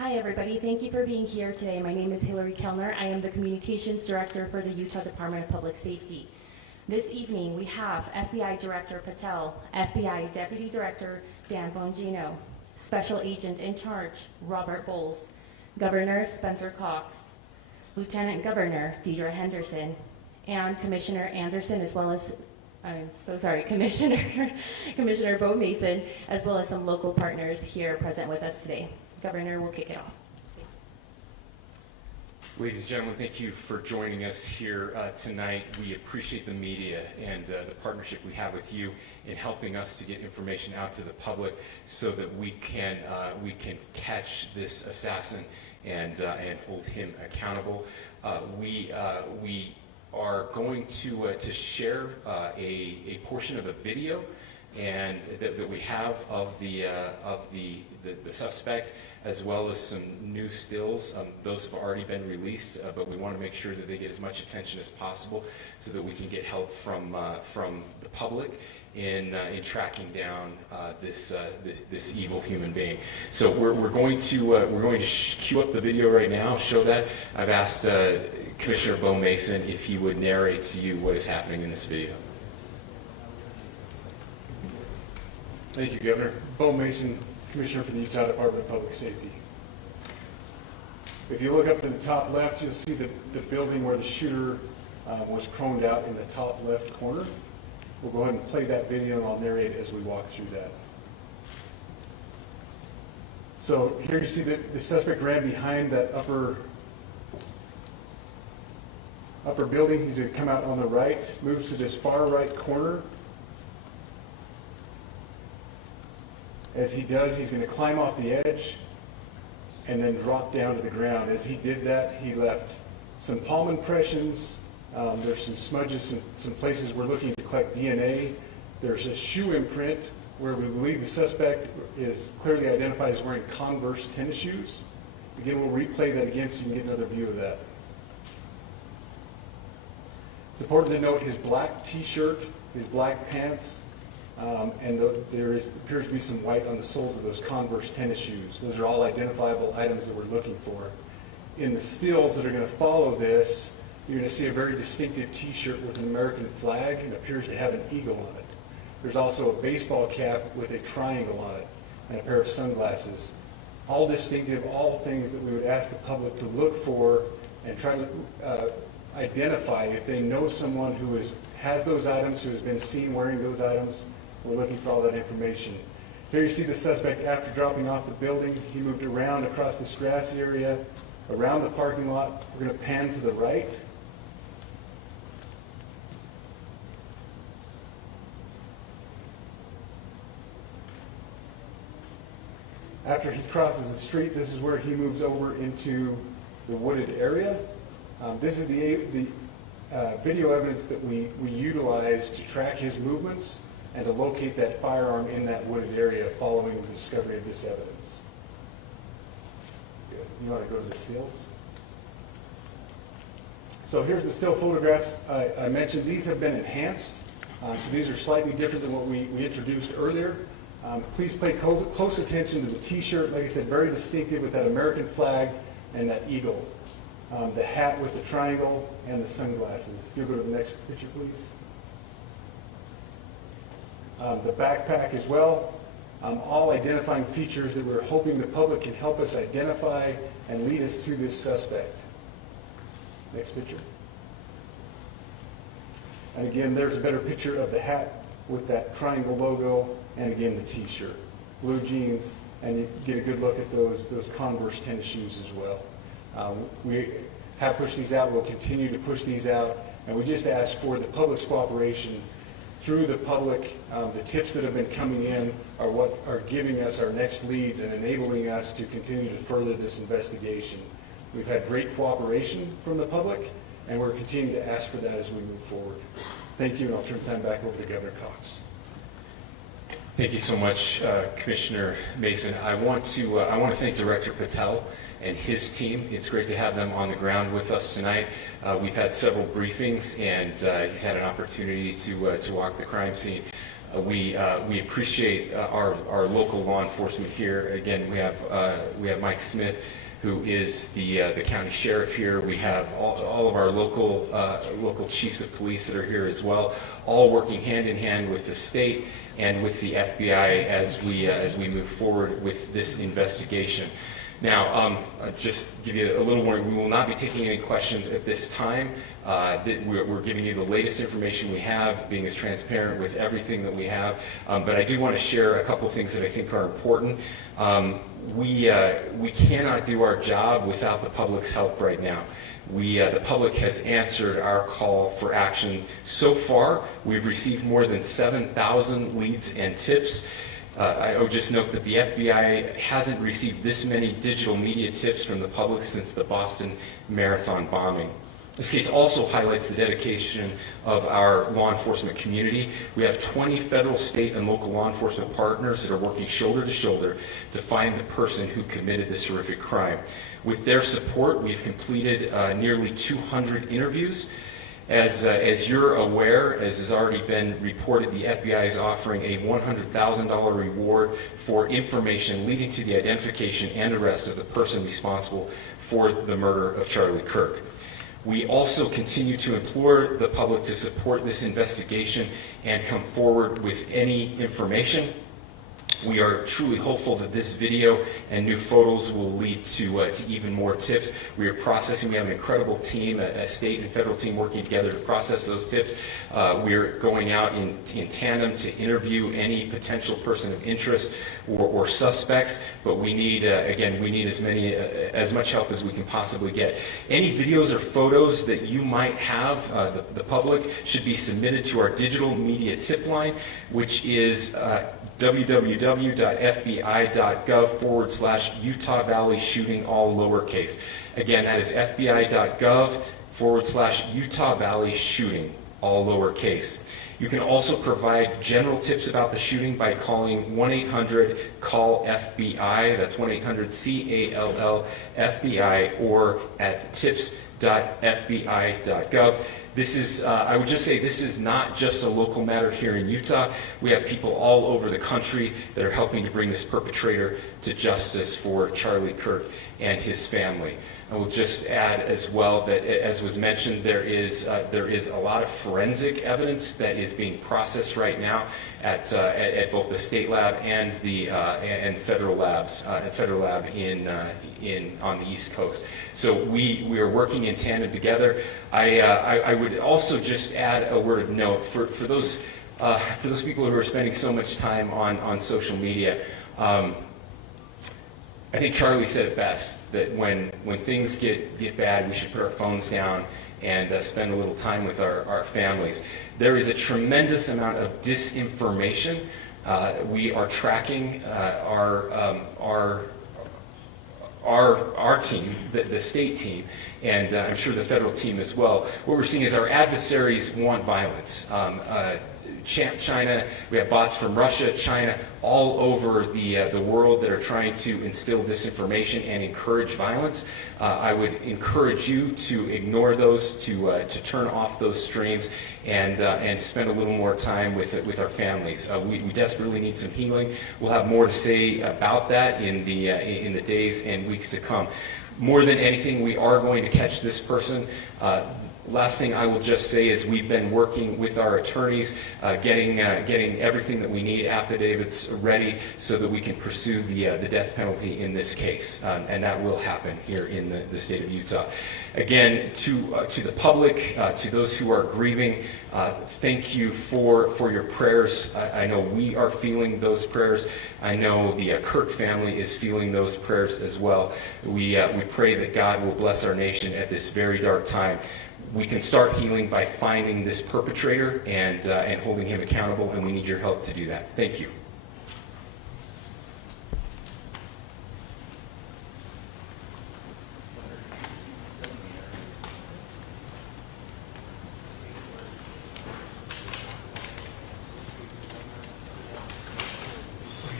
Hi everybody, thank you for being here today. My name is Hillary Kellner. I am the Communications Director for the Utah Department of Public Safety. This evening we have FBI Director Patel, FBI Deputy Director Dan Bongino, Special Agent in Charge Robert Bowles, Governor Spencer Cox, Lieutenant Governor Deidre Henderson, and Commissioner Anderson, as well as Commissioner Bo Mason, as well as some local partners here present with us today. Governor, we'll kick it off. Ladies and gentlemen, thank you for joining us here tonight. We appreciate the media and the partnership we have with you in helping us to get information out to the public so that we can catch this assassin and hold him accountable. We are going to share a portion of a video and that we have of the suspect, as well as some new stills. Those have already been released, but we want to make sure that they get as much attention as possible so that we can get help from the public in tracking down this evil human being. So we're going to cue up the video right now, show that. I've asked Commissioner Bo Mason if he would narrate to you what is happening in this video. Thank you, Governor. Bo Mason, Commissioner for the Utah Department of Public Safety. If you look up in the top left, you'll see the building where the shooter was proned out in the top left corner. We'll go ahead and play that video and I'll narrate as we walk through that. So here you see that the suspect ran behind that upper building. He's going to come out on the right, moves to this far right corner. As he does, he's going to climb off the edge and then drop down to the ground. As he did that, he left some palm impressions. There's some smudges, some places we're looking to collect DNA. There's a shoe imprint where we believe the suspect is clearly identified as wearing Converse tennis shoes. Again, we'll replay that again so you can get another view of that. It's important to note his black t-shirt, his black pants, and there appears to be some white on the soles of those Converse tennis shoes. Those are all identifiable items that we're looking for. In the stills that are going to follow this, you're going to see a very distinctive t-shirt with an American flag and appears to have an eagle on it. There's also a baseball cap with a triangle on it and a pair of sunglasses. All distinctive, all things that we would ask the public to look for and try to identify if they know someone who has those items, who has been seen wearing those items. We're looking for all that information. Here you see the suspect after dropping off the building. He moved around across this grassy area, around the parking lot. We're going to pan to the right. After he crosses the street, this is where he moves over into the wooded area. This is the video evidence that we utilize to track his movements and to locate that firearm in that wooded area following the discovery of this evidence. Good. You want to go to the stills? So here's the still photographs I mentioned. These have been enhanced, so these are slightly different than what we introduced earlier. Please pay close attention to the t-shirt. Like I said, very distinctive with that American flag and that eagle. The hat with the triangle and the sunglasses. If you'll go to the next picture, please. The backpack as well. All identifying features that we're hoping the public can help us identify and lead us to this suspect. Next picture. And again, there's a better picture of the hat with that triangle logo, and again the t-shirt. Blue jeans, and you get a good look at those Converse tennis shoes as well. We have pushed these out. We'll continue to push these out, and we just ask for the public's cooperation through the public. The tips that have been coming in are what are giving us our next leads and enabling us to continue to further this investigation. We've had great cooperation from the public, and we're continuing to ask for that as we move forward. Thank you, and I'll turn the time back over to Governor Cox. Thank you so much, Commissioner Mason. I want to thank Director Patel and his team. It's great to have them on the ground with us tonight. We've had several briefings, and he's had an opportunity to walk the crime scene. We appreciate our local law enforcement here. Again, we have Mike Smith, who is the county sheriff here. We have all of our local chiefs of police that are here as well, all working hand in hand with the state and with the FBI as we move forward with this investigation. Now, just give you a little warning, we will not be taking any questions at this time. We're giving you the latest information we have, being as transparent with everything that we have. But I do want to share a couple things that I think are important. We cannot do our job without the public's help right now. The public has answered our call for action. So far, we've received more than 7,000 leads and tips. I would just note that the FBI hasn't received this many digital media tips from the public since the Boston Marathon bombing. This case also highlights the dedication of our law enforcement community. We have 20 federal, state, and local law enforcement partners that are working shoulder to shoulder to find the person who committed this horrific crime. With their support, we've completed nearly 200 interviews. As you're aware, as has already been reported, the FBI is offering a $100,000 reward for information leading to the identification and arrest of the person responsible for the murder of Charlie Kirk. We also continue to implore the public to support this investigation and come forward with any information. We are truly hopeful that this video and new photos will lead to even more tips. We are processing. We have an incredible team, a state and federal team working together to process those tips. We're going out in tandem to interview any potential person of interest or suspects. But we need, again, we need as much help as we can possibly get. Any videos or photos that you might have, the public, should be submitted to our digital media tip line, which is www.fbi.gov/Utah Valley shooting, all lowercase. Again, that is fbi.gov/Utah Valley shooting, all lowercase. You can also provide general tips about the shooting by calling 1-800-CALL-FBI, that's 1-800-CALL-FBI, or at tips.fbi.gov. This is, I would just say, this is not just a local matter here in Utah. We have people all over the country that are helping to bring this perpetrator to justice for Charlie Kirk and his family. I will just add as well that, as was mentioned, there is a lot of forensic evidence that is being processed right now at both the state lab and the federal labs, federal lab on the East Coast. So we are working in tandem together. I would also just add a word of note for those people who are spending so much time on social media. I think Charlie said it best, that when things get bad, we should put our phones down and spend a little time with our families. There is a tremendous amount of disinformation. We are tracking our team, the state team, and I'm sure the federal team as well. What we're seeing is our adversaries want violence. China, we have bots from Russia, China, all over the world that are trying to instill disinformation and encourage violence. I would encourage you to ignore those, to turn off those streams, and spend a little more time with our families. We desperately need some healing. We'll have more to say about that in the days and weeks to come. More than anything, we are going to catch this person. Last thing I will just say is we've been working with our attorneys, getting everything that we need, affidavits ready, so that we can pursue the death penalty in this case, and that will happen here in the state of Utah. Again, to the public, to those who are grieving, thank you for your prayers. I know we are feeling those prayers. I know the Kirk family is feeling those prayers as well. We pray that God will bless our nation at this very dark time. We can start healing by finding this perpetrator and holding him accountable, and we need your help to do that. Thank you.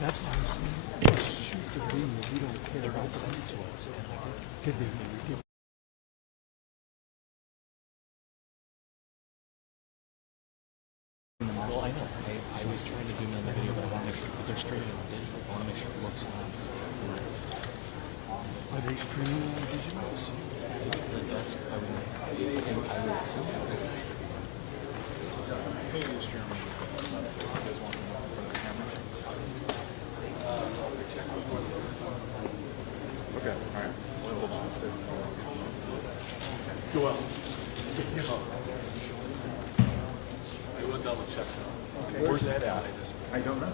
That's why I'm saying, shoot the green, we don't care about sense to us. Could be. Well, I know. I was trying to zoom in on the video, but I want to make sure, because they're streaming on digital, I want to make sure it looks nice. Are they streaming on digital? The desk, I would assume it's... Okay, all right. Hold on. Joel. I will double check. Okay. Where's that at? I don't know.